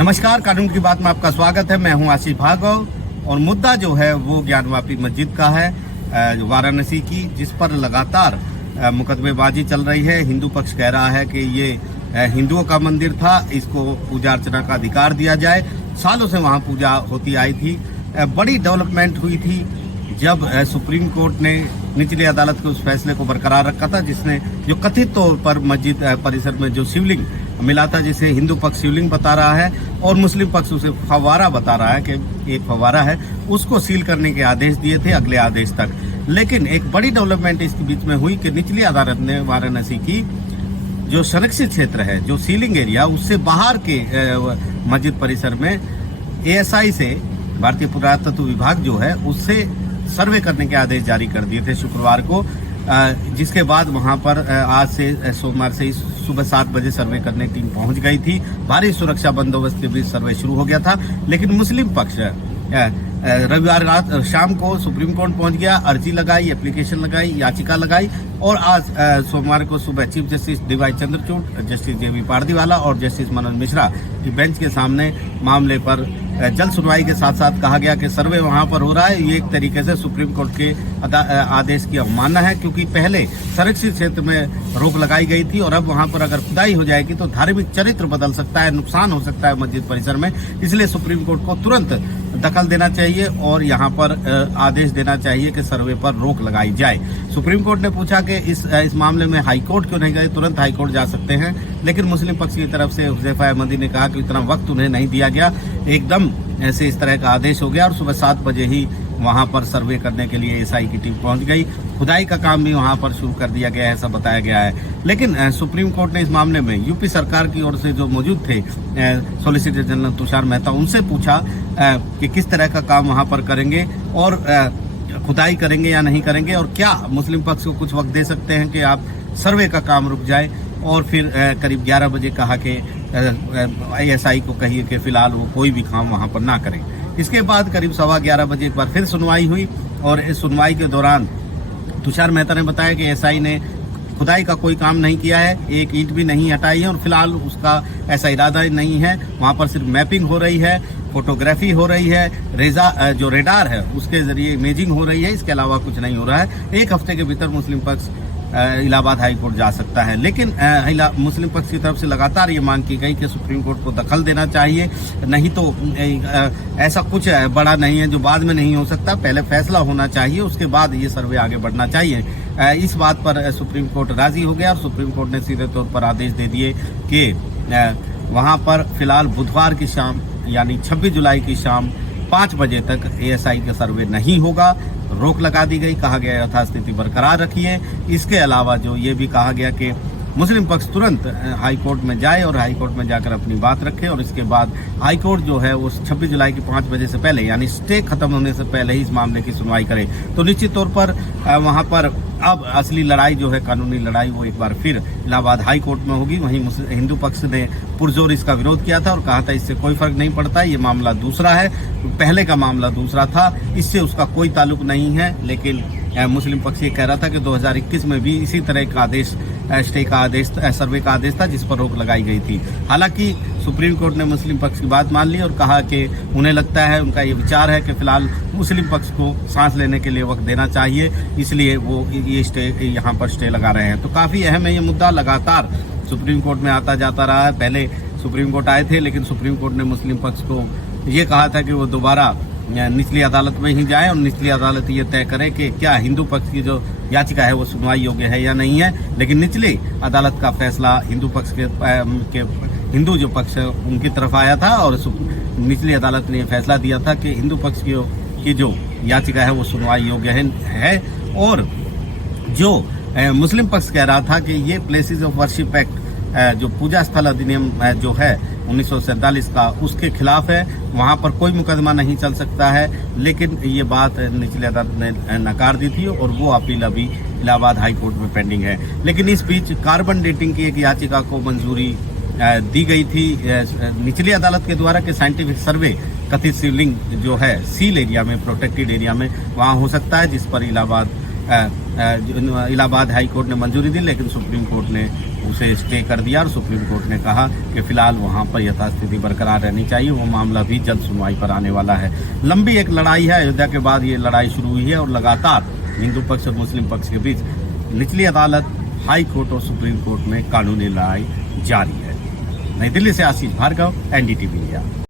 नमस्कार, कानून की बात में आपका स्वागत है। मैं हूं आसिफ भार्गव और मुद्दा जो है वो ज्ञानवापी मस्जिद का है वाराणसी की, जिस पर लगातार मुकदमेबाजी चल रही है। हिंदू पक्ष कह रहा है कि ये हिंदुओं का मंदिर था, इसको पूजा अर्चना का अधिकार दिया जाए। सालों से वहां पूजा होती आई थी। बड़ी डेवलपमेंट हुई थी जब सुप्रीम कोर्ट ने निचली अदालत के उस फैसले को बरकरार रखा था, जिसने जो कथित तौर पर मस्जिद परिसर में जो शिवलिंग मिला था, जिसे हिंदू पक्ष शिवलिंग बता रहा है और मुस्लिम पक्ष उसे फव्वारा बता रहा है कि एक फव्वारा है, उसको सील करने के आदेश दिए थे अगले आदेश तक। लेकिन एक बड़ी डेवलपमेंट इसके बीच में हुई कि निचली अदालत ने वाराणसी की जो संरक्षित क्षेत्र है, जो सीलिंग एरिया, उससे बाहर के मस्जिद परिसर में ASI से, भारतीय पुरातत्व विभाग जो है, उससे सर्वे करने के आदेश जारी कर दिए थे शुक्रवार को, जिसके बाद वहां पर आज से सोमवार से सुबह 7 बजे सर्वे करने टीम पहुंच गई थी। भारी सुरक्षा बंदोबस्त के बीच सर्वे शुरू हो गया था। लेकिन मुस्लिम पक्ष रविवार रात शाम को सुप्रीम कोर्ट पहुंच गया, अर्जी लगाई, एप्लीकेशन लगाई, याचिका लगाई और आज सोमवार को सुबह chief justice DY Chandrachud, justice JB Pardiwala और जस्टिस मनोज मिश्रा की बेंच के सामने मामले पर जल्द सुनवाई के साथ साथ कहा गया कि सर्वे वहां पर हो रहा है। ये एक तरीके से सुप्रीम कोर्ट के आदेश की अवमानना है, क्योंकि पहले संरक्षित क्षेत्र में रोक लगाई गई थी और अब वहां पर अगर खुदाई हो जाएगी तो धार्मिक चरित्र बदल सकता है, नुकसान हो सकता है मस्जिद परिसर में। इसलिए सुप्रीम कोर्ट को तुरंत दखल देना चाहिए और यहाँ पर आदेश देना चाहिए कि सर्वे पर रोक लगाई जाए। सुप्रीम कोर्ट ने पूछा कि इस मामले में हाईकोर्ट क्यों नहीं गए, तुरंत हाईकोर्ट जा सकते हैं। लेकिन मुस्लिम पक्ष की तरफ से हुज़ैफा अहमदी ने कहा कि इतना वक्त उन्हें नहीं दिया गया, एकदम ऐसे इस तरह का आदेश हो गया और सुबह 7 बजे ही वहां पर सर्वे करने के लिए ASI की टीम पहुंच गई। खुदाई का काम भी वहां पर शुरू कर दिया गया है, ऐसा बताया गया है। लेकिन सुप्रीम कोर्ट ने इस मामले में यूपी सरकार की ओर से जो मौजूद थे सॉलिसिटर जनरल तुषार मेहता, उनसे पूछा कि किस तरह का काम वहां पर करेंगे और खुदाई करेंगे या नहीं करेंगे, और क्या मुस्लिम पक्ष को कुछ वक्त दे सकते हैं कि आप सर्वे का काम रुक जाए। और फिर करीब 11 बजे कहा कि ASI को कहिए कि फिलहाल वो कोई भी काम वहां पर ना करें। इसके बाद करीब 11:15 बजे एक बार फिर सुनवाई हुई और इस सुनवाई के दौरान तुषार मेहता ने बताया कि ASI ने खुदाई का कोई काम नहीं किया है, एक ईंट भी नहीं हटाई है और फिलहाल उसका ऐसा इरादा नहीं है। वहां पर सिर्फ मैपिंग हो रही है, फोटोग्राफी हो रही है, जो रेडार है उसके जरिए इमेजिंग हो रही है, इसके अलावा कुछ नहीं हो रहा है। 1 हफ्ते के भीतर मुस्लिम पक्ष इलाहाबाद हाई कोर्ट जा सकता है। लेकिन मुस्लिम पक्ष की तरफ से लगातार ये मांग की गई कि सुप्रीम कोर्ट को दखल देना चाहिए, नहीं तो ऐसा कुछ बड़ा नहीं है जो बाद में नहीं हो सकता, पहले फैसला होना चाहिए, उसके बाद ये सर्वे आगे बढ़ना चाहिए। इस बात पर सुप्रीम कोर्ट राजी हो गया और सुप्रीम कोर्ट ने सीधे तौर पर आदेश दे दिए कि वहां पर फिलहाल बुधवार की शाम यानी 26 जुलाई की शाम 5 बजे तक ASI का सर्वे नहीं होगा, रोक लगा दी गई। कहा गया यथास्थिति बरकरार रखिए। इसके अलावा जो ये भी कहा गया कि मुस्लिम पक्ष तुरंत हाई कोर्ट में जाए और हाई कोर्ट में जाकर अपनी बात रखे और इसके बाद हाई कोर्ट जो है वो 26 जुलाई की 5 बजे से पहले यानी स्टे खत्म होने से पहले ही इस मामले की सुनवाई करे। तो निश्चित तौर पर वहां पर अब असली लड़ाई जो है, कानूनी लड़ाई, वो एक बार फिर इलाहाबाद हाई कोर्ट में होगी। वहीं हिंदू पक्ष ने पुरजोर इसका विरोध किया था और कहा था इससे कोई फर्क नहीं पड़ता, ये मामला दूसरा है, पहले का मामला दूसरा था, इससे उसका कोई ताल्लुक नहीं है। लेकिन मुस्लिम पक्ष ये कह रहा था कि 2021 में भी इसी तरह का आदेश, स्टे का आदेश, सर्वे का आदेश था जिस पर रोक लगाई गई थी। हालांकि सुप्रीम कोर्ट ने मुस्लिम पक्ष की बात मान ली और कहा कि उन्हें लगता है, उनका ये विचार है कि फिलहाल मुस्लिम पक्ष को सांस लेने के लिए वक्त देना चाहिए, इसलिए वो ये स्टे, यहाँ पर स्टे लगा रहे हैं। तो काफी अहम है ये मुद्दा, लगातार सुप्रीम कोर्ट में आता जाता रहा है। पहले सुप्रीम कोर्ट आए थे, लेकिन सुप्रीम कोर्ट ने मुस्लिम पक्ष को ये कहा था कि वो दोबारा निचली अदालत में ही जाए और निचली अदालत ये तय करे कि क्या हिंदू पक्ष की जो याचिका है वो सुनवाई योग्य है या नहीं है। लेकिन निचली अदालत का फैसला हिंदू पक्ष के हिंदू जो पक्ष उनकी तरफ आया था और निचली अदालत ने फैसला दिया था कि हिंदू पक्ष की जो याचिका है वो सुनवाई योग्य है। और जो मुस्लिम पक्ष कह रहा था कि ये प्लेसेस ऑफ वर्शिप एक्ट, जो पूजा स्थल अधिनियम जो है 1947 का, उसके खिलाफ है, वहां पर कोई मुकदमा नहीं चल सकता है। लेकिन ये बात निचली अदालत ने नकार दी थी और वो अपील अभी इलाहाबाद हाई कोर्ट में पेंडिंग है। लेकिन इस बीच कार्बन डेटिंग की एक याचिका को मंजूरी दी गई थी निचली अदालत के द्वारा कि साइंटिफिक सर्वे कथित शिवलिंग जो है सील एरिया में, प्रोटेक्टेड एरिया में, वहां हो सकता है, जिस पर इलाहाबाद इलाहाबाद हाई कोर्ट ने मंजूरी दी, लेकिन सुप्रीम कोर्ट ने उसे स्टे कर दिया और सुप्रीम कोर्ट ने कहा कि फिलहाल वहां पर यथास्थिति बरकरार रहनी चाहिए। वो मामला भी जल्द सुनवाई पर आने वाला है। लंबी एक लड़ाई है, अयोध्या के बाद ये लड़ाई शुरू हुई है और लगातार हिंदू पक्ष और मुस्लिम पक्ष के बीच निचली अदालत, हाई कोर्ट और सुप्रीम कोर्ट में कानूनी लड़ाई जारी है। नई दिल्ली से आशीष भार्गव, NDTV इंडिया।